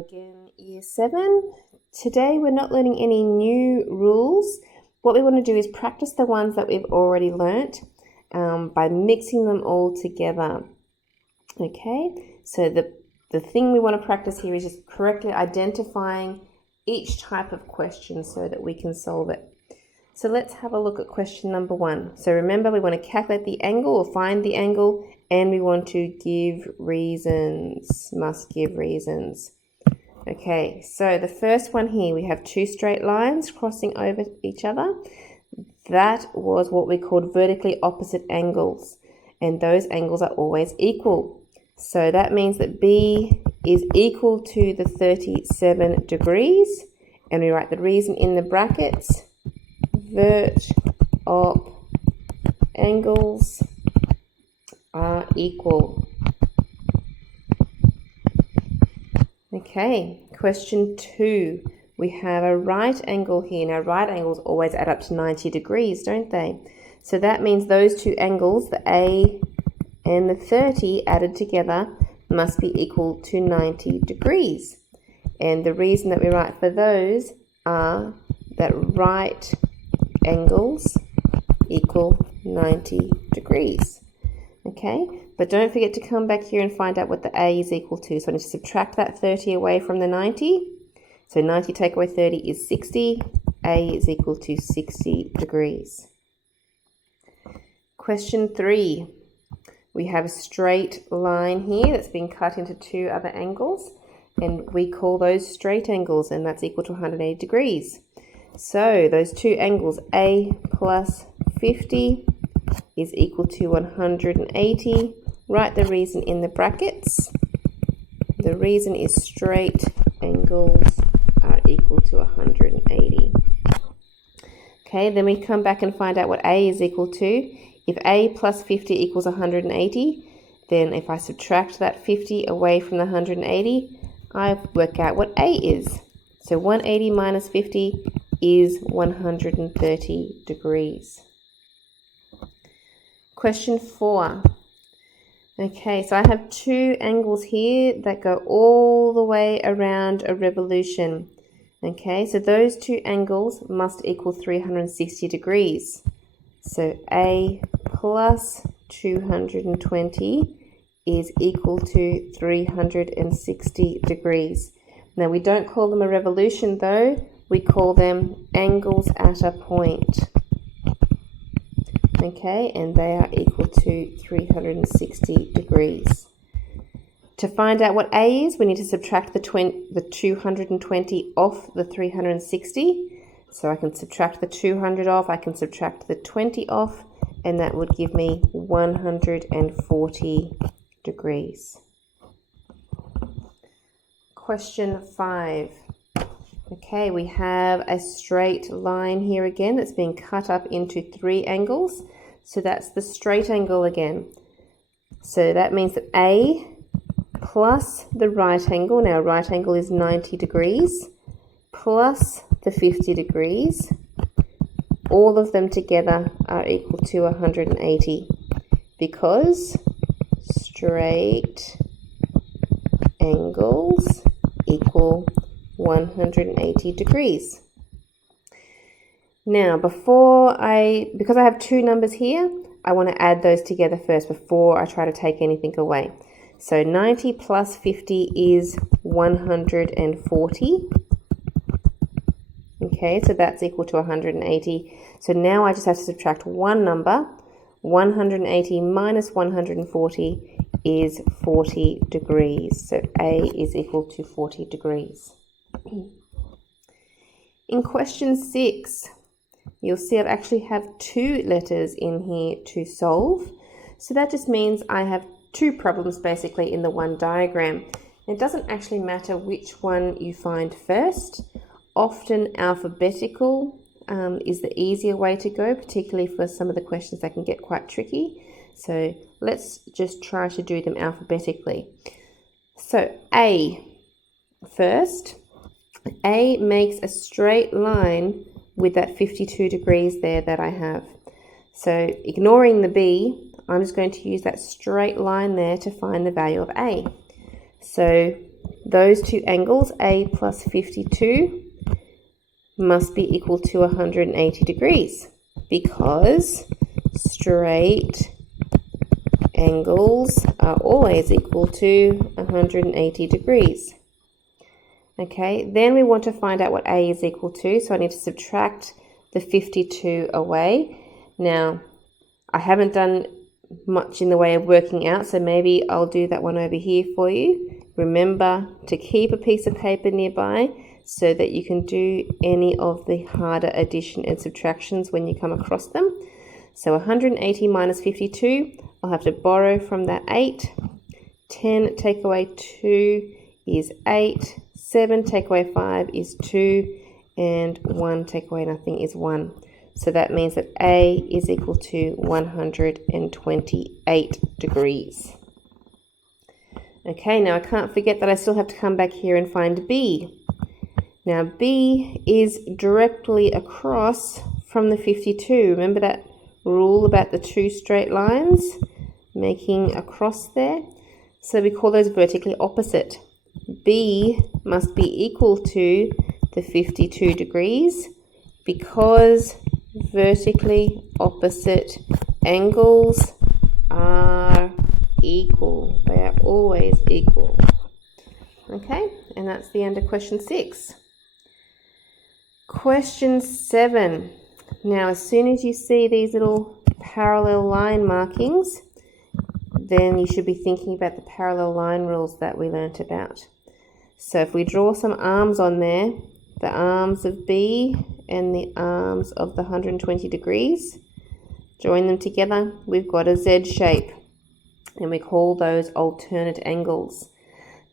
again, Year 7. Today we're not learning any new rules. What we want to do is practice the ones that we've already learnt by mixing them all together. Okay, so the thing we want to practice here is just correctly identifying each type of question so that we can solve it. So let's have a look at question number 1. So remember, we want to calculate the angle or find the angle, and we want to give reasons, must give reasons. Okay, so the first one here, we have two straight lines crossing over each other. That was what we called vertically opposite angles, and those angles are always equal. So that means that B is equal to the 37 degrees, and we write the reason in the brackets. Vert op angles are equal. Okay, question 2. We have a right angle here. Now, right angles always add up to 90 degrees, don't they? So that means those two angles, the A and the 30 added together, must be equal to 90 degrees. And the reason that we write for those are that right angles equal 90 degrees. Okay, but don't forget to come back here and find out what the A is equal to. So I need to subtract that 30 away from the 90. So 90 take away 30 is 60. A is equal to 60 degrees. Question 3. We have a straight line here that's been cut into two other angles, and we call those straight angles, and that's equal to 180 degrees. So those two angles, A plus 50 is equal to 180. Write the reason in the brackets. The reason is straight angles are equal to 180. Okay, then we come back and find out what A is equal to. If A plus 50 equals 180, then if I subtract that 50 away from the 180, I work out what A is. So 180 minus 50 is 130 degrees. Question 4. Okay, so I have two angles here that go all the way around a revolution. Okay, so those two angles must equal 360 degrees. So A plus 220 is equal to 360 degrees. Now, we don't call them a revolution though. We call them angles at a point. Okay, and they are equal to 360 degrees. To find out what A is, we need to subtract the 220 off the 360. So I can subtract the 200 off, I can subtract the 20 off, and that would give me 140 degrees. Question 5. Okay, we have a straight line here again that's been cut up into three angles. So that's the straight angle again. So that means that A plus the right angle, now right angle is 90 degrees, plus the 50 degrees, all of them together are equal to 180 because straight angles equal 180 degrees. Now, because I have two numbers here, I want to add those together first before I try to take anything away. So 90 plus 50 is 140. Okay, so that's equal to 180. So now I just have to subtract one number. 180 minus 140 is 40 degrees. So A is equal to 40 degrees. In question 6, you'll see I actually have two letters in here to solve. So that just means I have two problems basically in the one diagram. It doesn't actually matter which one you find first. Often alphabetical is the easier way to go, particularly for some of the questions that can get quite tricky. So let's just try to do them alphabetically. So A first. A makes a straight line with that 52 degrees there that I have. So ignoring the B, I'm just going to use that straight line there to find the value of A. So those two angles, A plus 52, must be equal to 180 degrees because straight angles are always equal to 180 degrees. Okay, then we want to find out what A is equal to, so I need to subtract the 52 away. Now, I haven't done much in the way of working out, so maybe I'll do that one over here for you. Remember to keep a piece of paper nearby so that you can do any of the harder addition and subtractions when you come across them. So 180 minus 52, I'll have to borrow from that 8. 10 take away 2 is 8. 7 take away 5 is 2. And 1 take away nothing is 1. So that means that A is equal to 128 degrees. Okay, now I can't forget that I still have to come back here and find B. Now B is directly across from the 52. Remember that rule about the two straight lines making a cross there? So we call those vertically opposite. B must be equal to the 52 degrees because vertically opposite angles are equal. They are always equal. Okay, and that's the end of question 6. Question 7. Now, as soon as you see these little parallel line markings, then you should be thinking about the parallel line rules that we learnt about. So if we draw some arms on there, the arms of B and the arms of the 120 degrees, join them together, we've got a Z shape, and we call those alternate angles.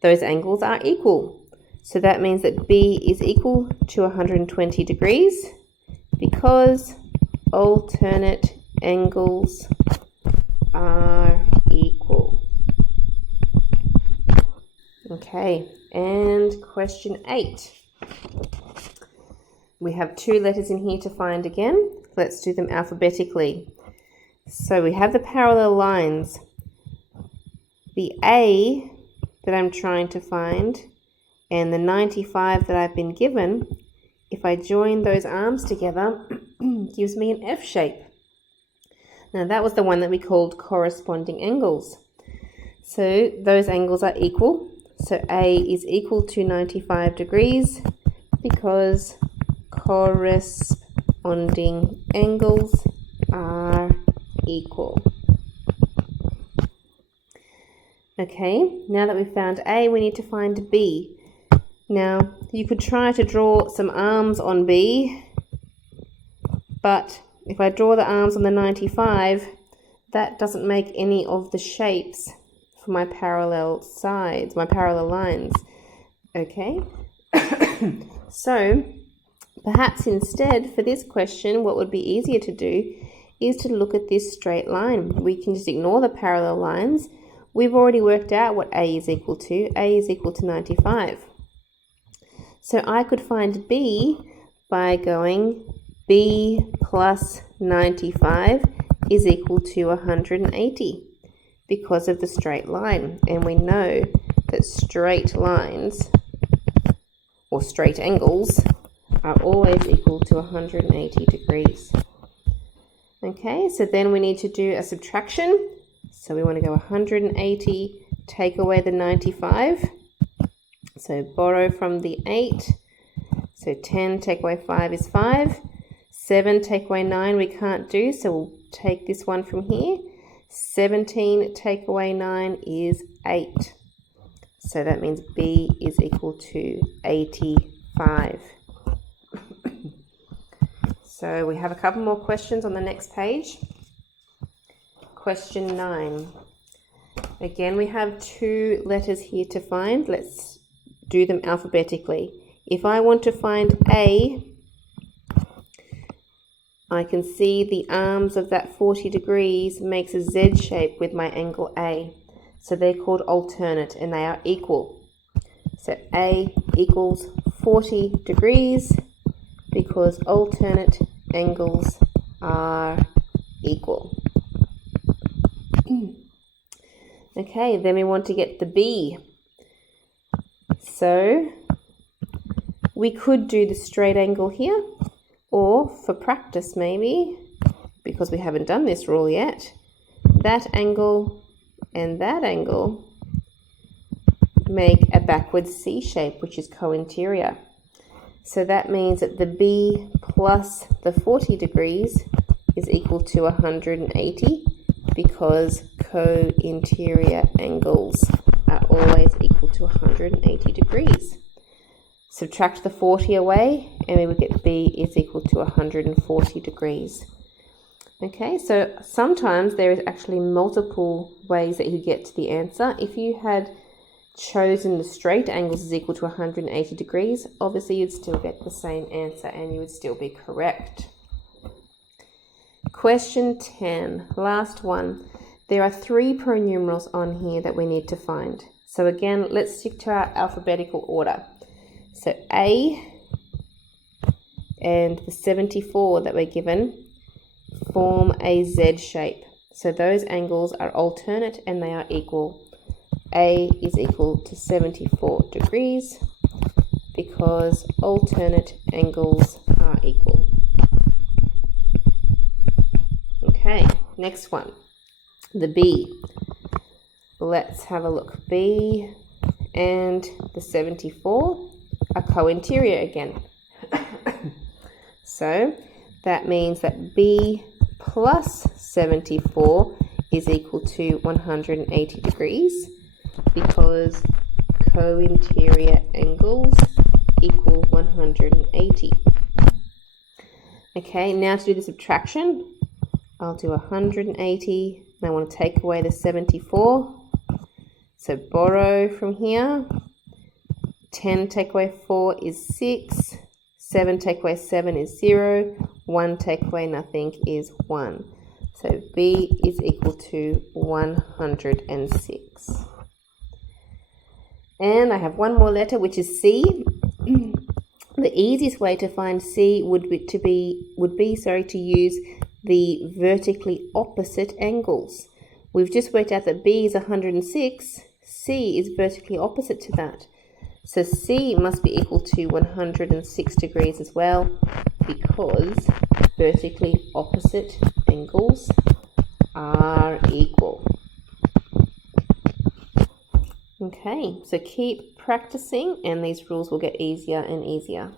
Those angles are equal. So that means that B is equal to 120 degrees because alternate angles are equal. Okay, and question 8. We have 2 letters in here to find again. Let's do them alphabetically. So we have the parallel lines. The A that I'm trying to find and the 95 that I've been given, if I join those arms together, gives me an F shape. Now that was the one that we called corresponding angles. So those angles are equal. So A is equal to 95 degrees because corresponding angles are equal. Okay, now that we've found A, we need to find B. Now, you could try to draw some arms on B, but if I draw the arms on the 95, that doesn't make any of the shapes for my parallel sides, my parallel lines. Okay, so perhaps instead for this question, what would be easier to do is to look at this straight line. We can just ignore the parallel lines. We've already worked out what A is equal to. A is equal to 95. So I could find B by going B plus 95 is equal to 180 because of the straight line. And we know that straight lines or straight angles are always equal to 180 degrees. Okay, so then we need to do a subtraction. So we want to go 180, take away the 95. So borrow from the 8. So 10 take away 5 is 5. 7 take away 9 we can't do, so we'll take this one from here. 17 take away 9 is 8. So that means B is equal to 85. So we have a couple more questions on the next page. Question 9. Again, we have 2 letters here to find. Let's do them alphabetically. If I want to find A, I can see the arms of that 40 degrees makes a Z shape with my angle A. So they're called alternate and they are equal. So A equals 40 degrees because alternate angles are equal. Okay, then we want to get the B. So we could do the straight angle here, or for practice maybe, because we haven't done this rule yet, that angle and that angle make a backwards C shape, which is co-interior. So that means that the B plus the 40 degrees is equal to 180, because co-interior angles are always equal to 180 degrees. Subtract the 40 away and we would get B is equal to 140 degrees. Okay, so sometimes there is actually multiple ways that you get to the answer. If you had chosen the straight angles is equal to 180 degrees, obviously you'd still get the same answer and you would still be correct. Question 10, last one. There are 3 pronumerals on here that we need to find. So again, let's stick to our alphabetical order. So A and the 74 that we're given form a Z shape. So those angles are alternate and they are equal. A is equal to 74 degrees because alternate angles are equal. Okay, next one, the B. Let's have a look. B and the 74 are co-interior again. So that means that B plus 74 is equal to 180 degrees because co-interior angles equal 180. Okay, now to do the subtraction, I'll do 180 and I want to take away the 74. So borrow from here. 10 take away 4 is 6. 7 take away 7 is 0. 1 take away nothing is 1. So B is equal to 106. And I have one more letter, which is C. The easiest way to find C would be to use the vertically opposite angles. We've just worked out that B is 106. C is vertically opposite to that. So C must be equal to 106 degrees as well, because vertically opposite angles are equal. Okay, so keep practicing and these rules will get easier and easier.